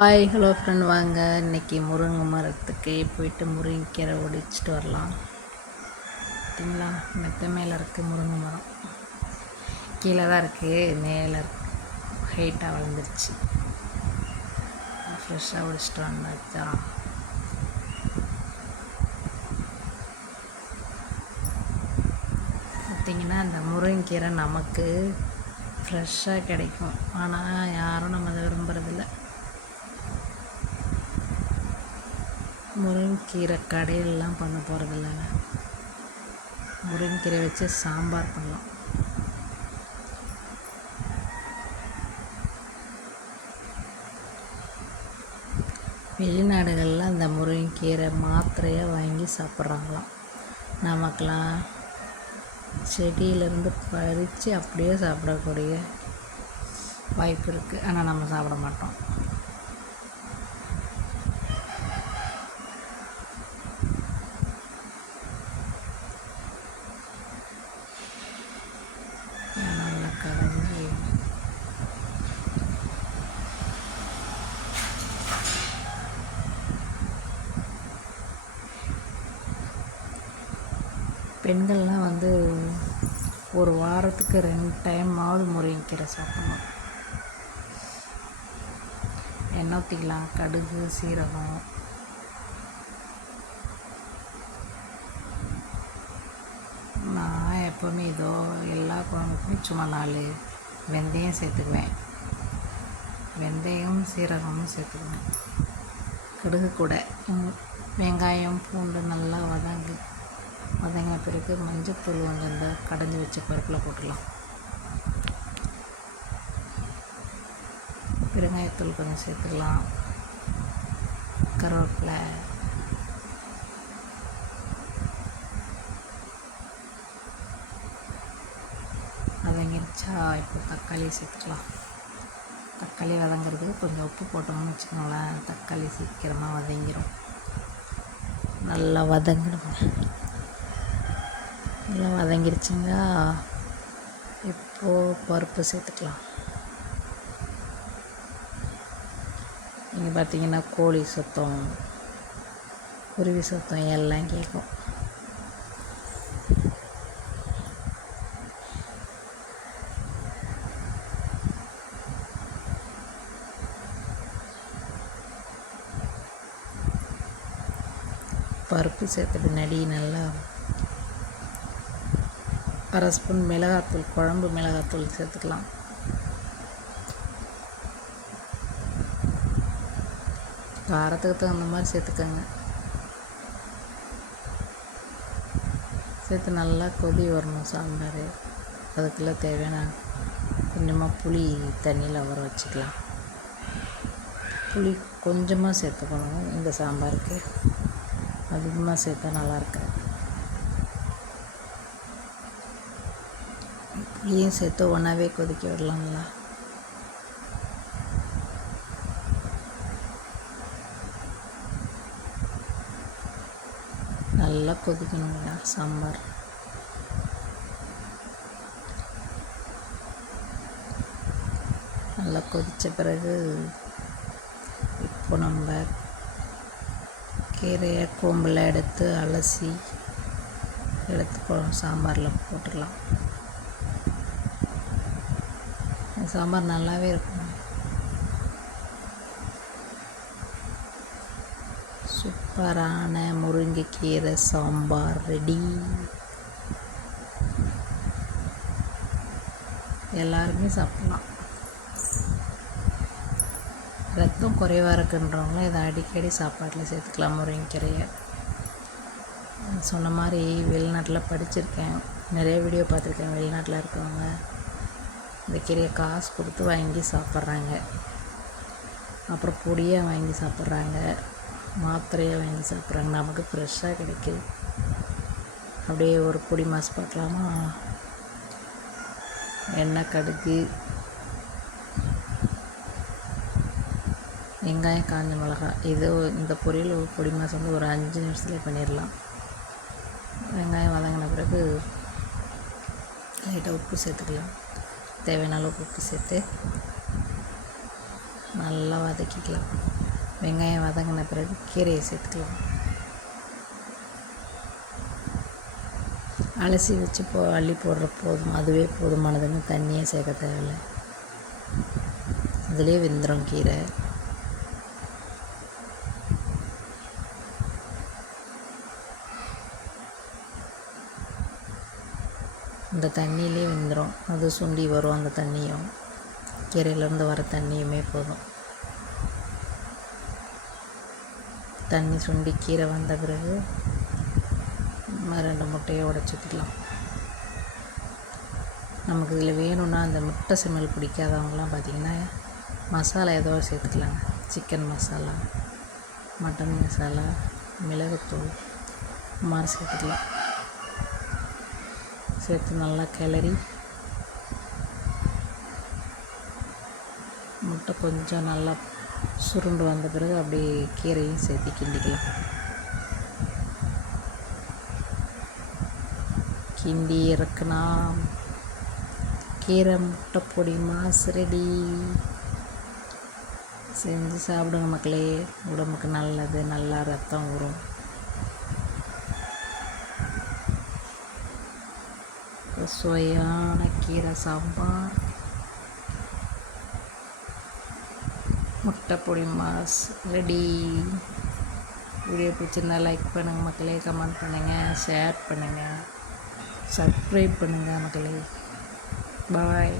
Hi hello friend வாங்க. இன்னைக்கு முருங்கை மரத்துக்கு போயிட்டு முருங்கைக்கீரை ஒடிச்சிட்டு வரலாம். பார்த்தீங்களா? மெத்த மேலே இருக்குது முருங்கை மரம். கீழே தான் இருக்குது மேலே இருக்கு. ஹைட்டாக வளர்ந்துருச்சு. ஃப்ரெஷ்ஷாக ஒடிச்சிட்டு வந்தாச்சா பார்த்திங்கன்னா அந்த முருங்கைக்கீரை நமக்கு ஃப்ரெஷ்ஷாக கிடைக்கும். ஆனால் யாரும் நம்ம அதை விரும்புகிறதில்ல முருங்கீரை கடையிலலாம் பண்ண போகிறதில்லங்க முருங்கீரை வச்சு சாம்பார் பண்ணலாம். வெளிநாடுகளில் அந்த முருங்கீரை மாத்திரையாக வாங்கி சாப்பிட்றாங்களாம். நமக்கெலாம் செடியிலேருந்து பறித்து அப்படியே சாப்பிடக்கூடிய வாய்ப்பு இருக்குது ஆனால் நம்ம சாப்பிட மாட்டோம் நல்லா கலஞ்சி பெண்கள்லாம் வந்து ஒரு வாரத்துக்கு ரெண்டு டைமாவது முருங்கைக்கீரை சாப்பிடணும். எண்ணெய் ஊற்றிக்கலாம் கடுகு சீரகம். நான் எப்போவுமே இதோ எல்லா குழம்புக்குமே சும்மா நாலு வெந்தயம் சேர்த்துக்குவேன். வெந்தயம் சீரகமும் சேர்த்துக்குவேன். கடுகு கூட. வெங்காயம் பூண்டு நல்லா வதங்கு. வதங்கின பிறகு மஞ்சத்தூள் கொஞ்சம் இந்த கடைஞ்சி வச்ச பருப்பில் போட்டுடலாம். பெருங்காயத்தூள் கொஞ்சம் சேர்த்துக்கலாம் கருவேப்பிலை. வதங்கிருச்சா இப்போ தக்காளி சேர்த்துக்கலாம். தக்காளி வதங்குறதுக்கு கொஞ்சம் உப்பு போட்டோம்னு வச்சுக்கோங்களேன். தக்காளி சீக்கிரமாக வதங்கிடும் நல்லா வதங்கிடுங்க நல்லா வதங்கிருச்சுங்களா இப்போது பருப்பு சேர்த்துக்கலாம். இங்கே பார்த்தீங்கன்னா கோழி சுத்தம் குருவி சுத்தம் எல்லாம் கேட்கும் பருப்பு சேர்த்த பின்னாடி நல்லா அரை ஸ்பூன் மிளகாத்தூள் குழம்பு மிளகாத்தூள் சேர்த்துக்கலாம். காரத்துக்கு தகுந்த மாதிரி சேர்த்துக்கோங்க. சேர்த்து நல்லா கொதி வரணும் சாம்பார். அதுக்குள்ளே தேவையான கொஞ்சமாக புளி தண்ணியில் ஊற வச்சுக்கலாம். புளி கொஞ்சமாக சேர்த்துக்கணும் இந்த சாம்பாருக்கு. அதிகமாக சேர்த்தா நல்லாயிருக்கு இருக்காது புளியும் சேர்த்து ஒன்றாவே கொதிக்க விடலாம்ல. நல்லா கொதிக்கணுங்களா சாம்பார். நல்லா கொதித்த பிறகு இப்போ நம்ம கீரையை கோம்பில் எடுத்து அலசி எடுத்து சாம்பாரில் போட்டுடலாம் இந்த சாம்பார் நல்லாவே இருக்கும். சூப்பரான முருங்கைக்கீரை சாம்பார் ரெடி எல்லாருமே சாப்பிட்லாம். ரத்தம் குறைவாக இருக்குன்றவங்க இதை அடிக்கடி சாப்பாட்டில் சேர்த்துக்கலாம் முருங்கைக்கீரையை. சொன்ன மாதிரி வெளிநாட்டில் படிச்சிருக்கேன். நிறைய வீடியோ பார்த்துருக்கேன் வெளிநாட்டில் இருக்கவங்க. இந்த கீரையை காசு கொடுத்து வாங்கி சாப்பிட்றாங்க. அப்புறம் பொடியாக வாங்கி சாப்பிட்றாங்க. மாத்திரையாக வாங்கி சாப்பிட்றாங்க. நமக்கு ஃப்ரெஷ்ஷாக கிடைக்குது. அப்படியே ஒரு பொடி மாசு பார்க்கலாமா? எண்ணெய் கடுகு வெங்காயம் காஞ்ச மிளகாய் இது இந்த பொரியல் பொடி மாசம் வந்து ஒரு அஞ்சு நிமிஷத்துலேயே பண்ணிடலாம். வெங்காயம் வதங்கின பிறகு லைட்டாக உப்பு சேர்த்துக்கலாம். தேவையான அளவுக்கு உப்பு சேர்த்து நல்லா வதக்கிக்கலாம். வெங்காயம் வதங்கின பிறகு கீரையை சேர்த்துக்கலாம். அலசி வச்சு போ அள்ளி போடுற போதும் அதுவே போதுமானதுன்னு தண்ணியே சேர்க்க தேவையில்லை. அதுலேயே வெந்துடும் கீரை. அந்த தண்ணியிலே வெந்துடும் அது சுண்டி வரும் அந்த தண்ணியும். கீரையிலேருந்து வர தண்ணியுமே போதும். தண்ணி சுண்டி கீரை வந்த பிறகு ரெண்டு முட்டையை உடச்சிக்கலாம். நமக்கு இதில் வேணும்னா அந்த முட்டை ஸ்மெல் பிடிக்காதவங்களாம் பார்த்திங்கன்னா மசாலா ஏதோ சேர்த்துக்கலாங்க. சிக்கன் மசாலா மட்டன் மசாலா மிளகுத்தூள் இந்த மாதிரி சேர்த்துக்கலாம். சேர்த்து நல்லா கிளறி முட்டை கொஞ்சம் நல்லா சுருண்டு வந்த பிறகு அப்படியே கீரையும் சேர்த்து கிண்டிக்கலாம். கிண்டி இறக்குனா கீரை முட்டை பொடி மாசு ரெடி செஞ்சு சாப்பிடுங்க மக்களே. உடம்புக்கு நல்லது நல்லா ரத்தம் ஊறும். சுவையான கீரை சாம்பார் முட்டை பொடி மாஸ் ரெடி வீடியோ பிடிச்சிருந்தா லைக் பண்ணுங்கள் மக்களே. கமெண்ட் பண்ணுங்கள் ஷேர் பண்ணுங்கள் சப்ஸ்கிரைப் பண்ணுங்கள் மக்களே. பாய்